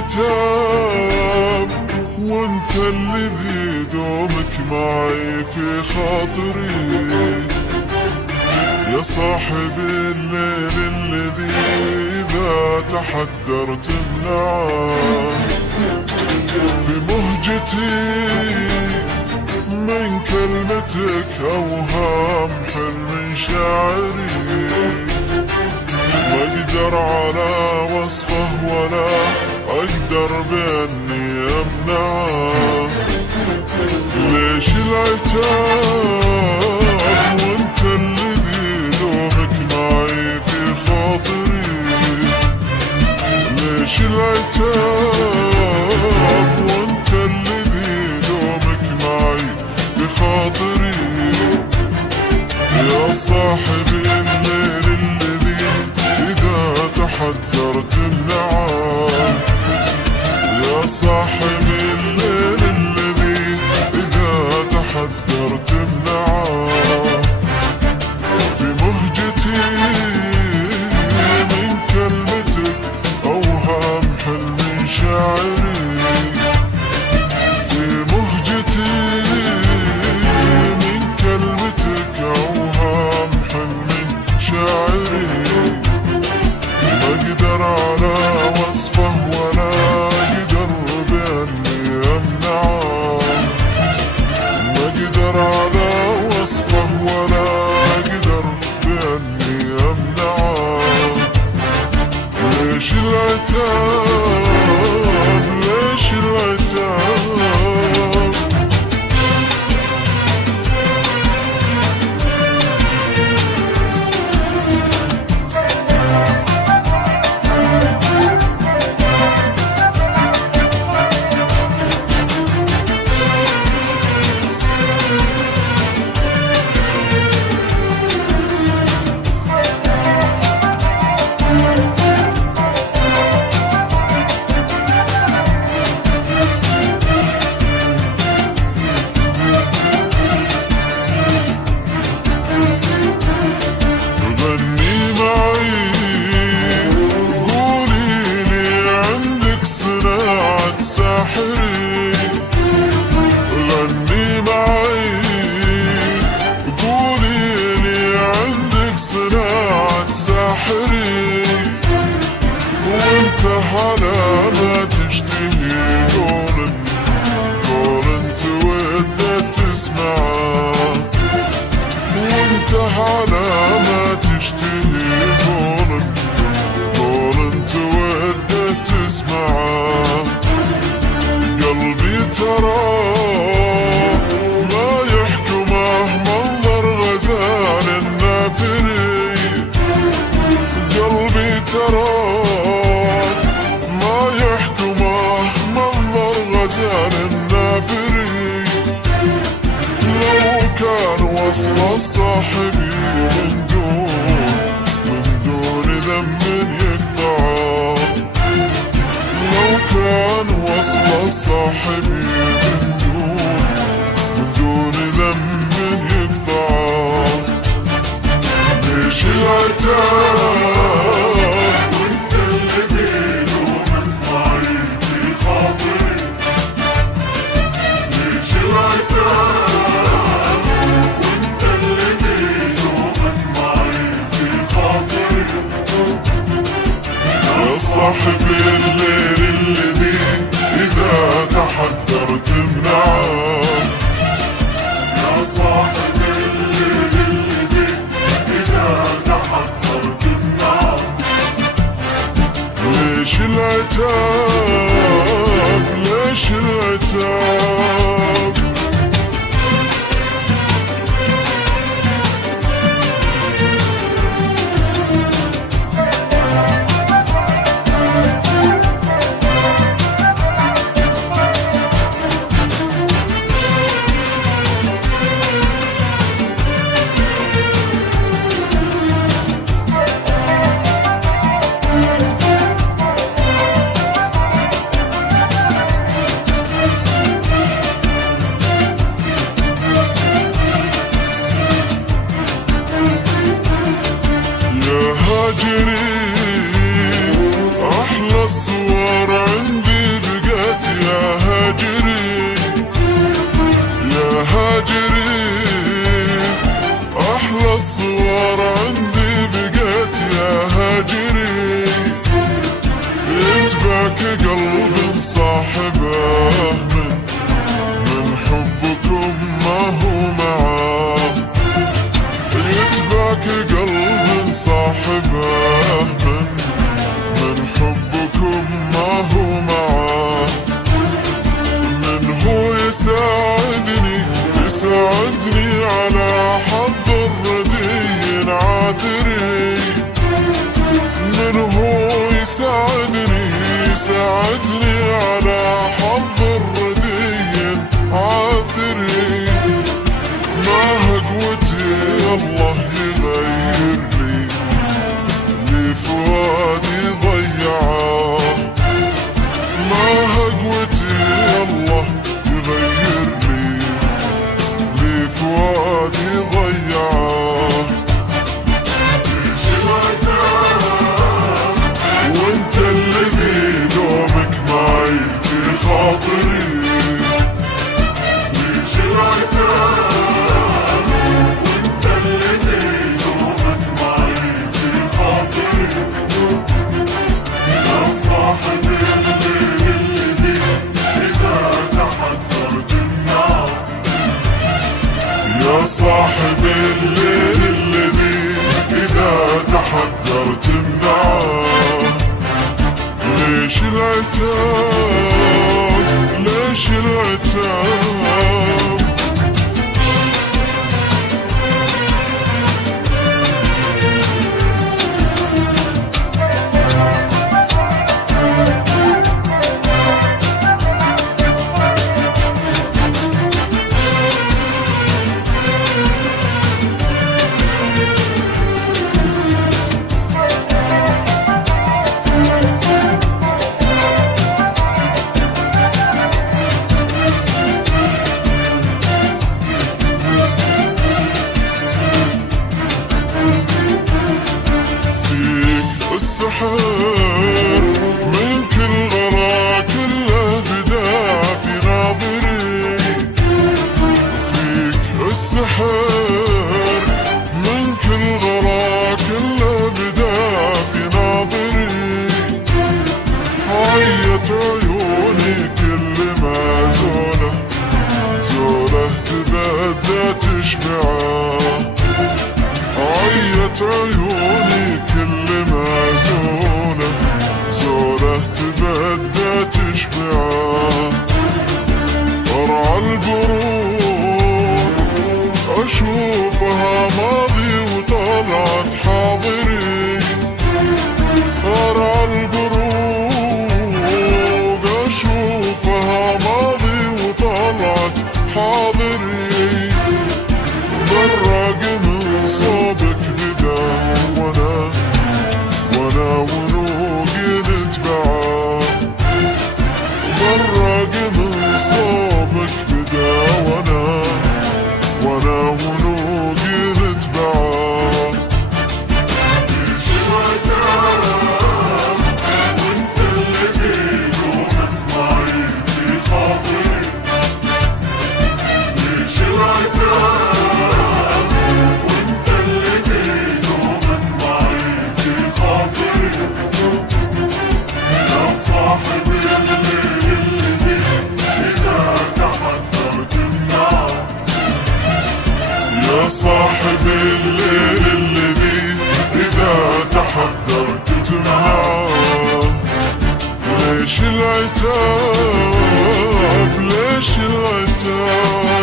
العتاب وانت الذي دومك معي في خاطري، يا صاحب الليل الذي إذا تحدرت النعام في مهجتي من كلمتك أوهام حلم شاعري، ما أقدر على وصفه ولا أقدر بأني أمنعه. ليش العتاب وانت الذي دومك معي في خاطري، ليش العتاب وانت الذي دومك معي في خاطري، يا صاحبي الليل الذي إذا تحدرت النعام، يا صاحبي الليل الذي إذا تحدرت النعام في مهجتي من كلمتك أوهام حلم شاعري، في مهجتي من كلمتك أوهام حلم شاعري، ما أقدر على وصفه ولا أقدر بأني أمنعه، ما أقدر على وصفه ولا أقدر بأني أمنعه. ليش العتاب ليش العتاب على ما تشتهي قول انت ودك تسمعه، وانت على ما تشتهي قول انت ودك تسمعه. قلبي ترى ما يحكمه منظر غزال النافري، قلبي ترى النافري، لو كان وصل صاحبي من دون ذنب يقطعه، لو كان وصل صاحبي من دون ذنب يقطعه. ليش العتاب وانت الذي دومك معي في خاطري، وانت الذي دومك معي في خاطري، يا صاحبي الليل الذي إذا تحدرت منعام، يا صاحبي الليل الذي إذا تحدرت منعام. ليش العتاب ليش العتاب الصور عندي بقت يا هاجري، يتباكى قلب صاحبه من حبكم ما هو معاه، يتباكى قلب صاحبه من حبكم ما هو معاه. من هو يساعدني على حظ الردي عاثري، من هو يساعدني على حظ الردي عاثري. ما قوتي الله يغير لي فؤادي ضيعه، ما قوتي الله يغير لي فؤادي ضيعه. وانت الذي دومك معي في خاطري، ليش العتاب وانت الذي دومك معي في خاطري. يا صاحب الليل الذي إذا تحضرت النار، يا صاحب الليل الذي إذا تحضرت النار. ليش العتاب ليش العتاب؟ السحر من كل غلا كله بدا في ناظري، فيك السحر من كل غلا كله بدا في ناظري. عيت عيوني كل ما زوله تبدى تشبعه، عيت عيوني كل ما زوله تبدى تشبعه. أرعى البرود أشوفها ماضي وطلعت حاضري، أرعى البرود أشوفها ماضي وطلعت حاضري. براق من صوبك بدا وانا ونوقي نتبعه، براق من صوبك بدا وانا ونوقي نتبعه. ليش العتاب وانت الذي دومك معي في خاطري، ليش العتاب وانت الذي دومك معي في خاطري. يا صاحب الليل الذي إذا تحضرت النار، يا صاحب الليل الذي إذا تحضرت النار. ليش العتاب ليش العتاب؟